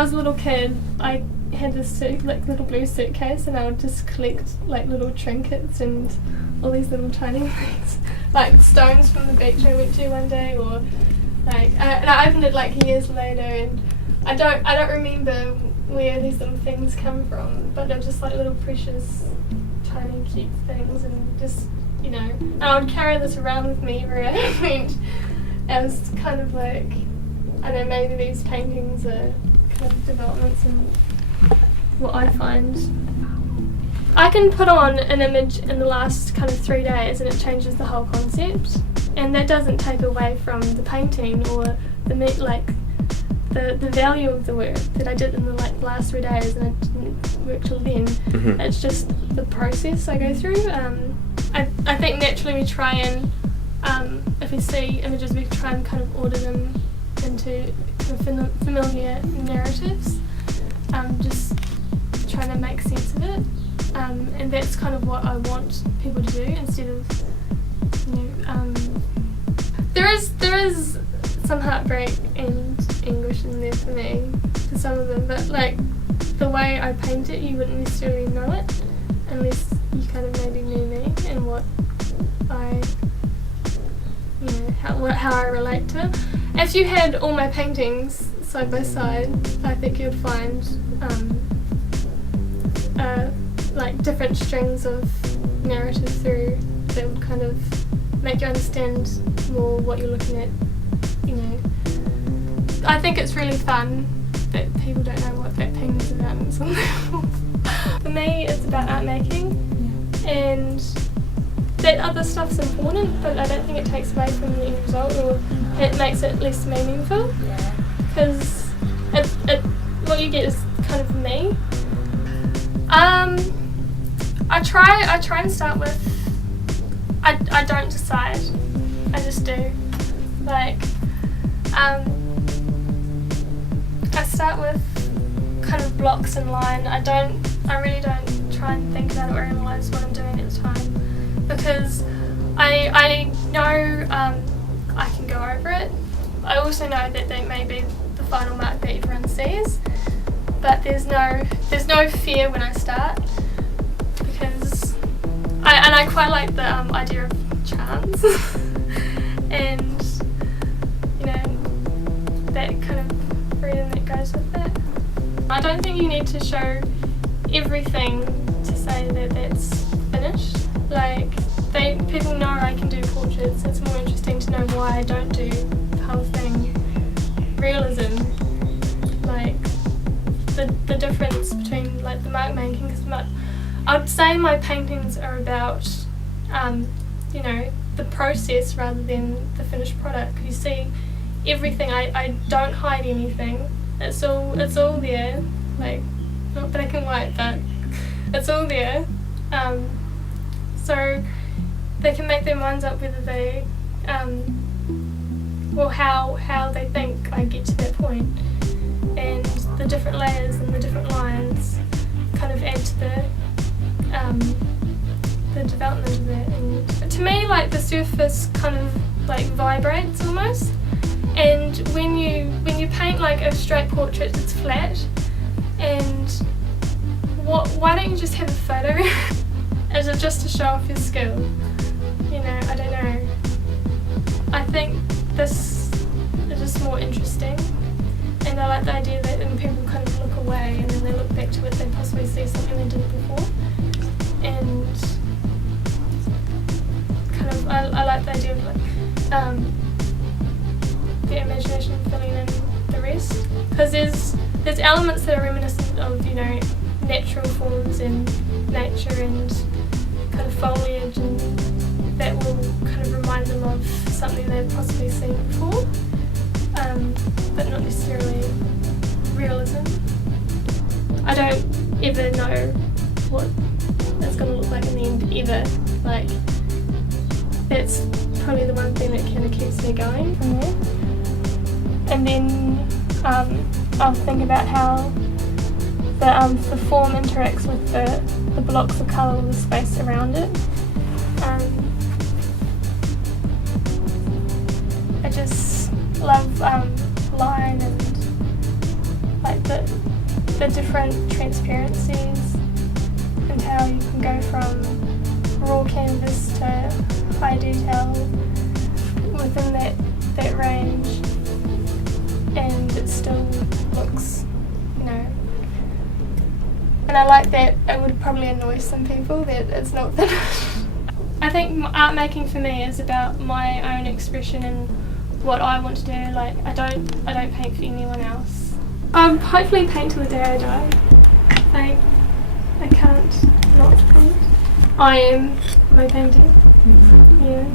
I was a little kid, I had this like little blue suitcase, and I would just collect like little trinkets and all these little tiny things, like stones from the beach I went to one day, or like and I opened it like years later, and I don't remember where these little things come from, but they're just like little precious tiny cute things, and just, you know, and I would carry this around with me everywhere I went. It was kind of like, I don't know, maybe these paintings are kind of developments in what I find. I can put on an image in the last kind of 3 days and it changes the whole concept, and that doesn't take away from the painting or the value of the work that I did in the last 3 days, and I didn't work till then. Mm-hmm. It's just the process I go through. I think naturally we try and if we see images, we try and kind of order them into kind of familiar narratives, just trying to make sense of it, and that's kind of what I want people to do, instead of, you know, there is some heartbreak and anguish in there for me, for some of them, but like the way I paint it, you wouldn't necessarily know it unless you kind of maybe knew me and what I, you know, how I relate to it. If you had all my paintings side by side, I think you'd find like different strings of narrative through that would kind of make you understand more what you're looking at, you know. I think it's really fun that people don't know what that painting is about on some level. For me, it's about art making, and that other stuff's important, but I don't think it takes away from the end result, or it makes it less meaningful, because what you get is kind of me. I try and start with, I don't decide, I just do. Like, I start with kind of blocks in line. I really don't try and think about it or analyse what I'm doing at the time, because I know I can go over it. I also know that that may be the final mark that everyone sees, but there's no fear when I start, because I quite like the idea of chance and, you know, that kind of freedom that goes with it. I don't think you need to show everything to say that that's finished. Like, people know I can do portraits. It's more interesting to know why I don't do the whole thing realism. Like, the difference between like the mark making, because I'd say my paintings are about you know, the process rather than the finished product. You see everything. I don't hide anything. It's all there. Like, not black and white, but it's all there. So they can make their minds up whether they well, how they think I get to that point, and the different layers and the different lines kind of add to the development of it. And to me, like, the surface kind of like vibrates almost, and when you paint like a straight portrait, it's flat, and why don't you just have a photo? Is it just to show off your skill? You know, I don't know. I think this is just more interesting, and I like the idea that when people kind of look away and then they look back to it, they possibly see something they did before, and kind of I like the idea of like the imagination filling in the rest, because there's elements that are reminiscent of, you know, natural forms and nature and kind of foliage, and that will kind of remind them of something they've possibly seen before, but not necessarily realism. I don't ever know what it's going to look like in the end, ever. Like, that's probably the one thing that kind of keeps me going from there. And then I'll think about how the form interacts with the blocks of colour or the space around it. I just love line and like the different transparencies and how you can go from raw canvas to high detail within that range, and it still looks, you know. And I like that it would probably annoy some people that it's not finished. I think art making for me is about my own expression and what I want to do. Like I don't paint for anyone else. Hopefully paint till the day I die. I can't not paint. I am my painting. Yeah.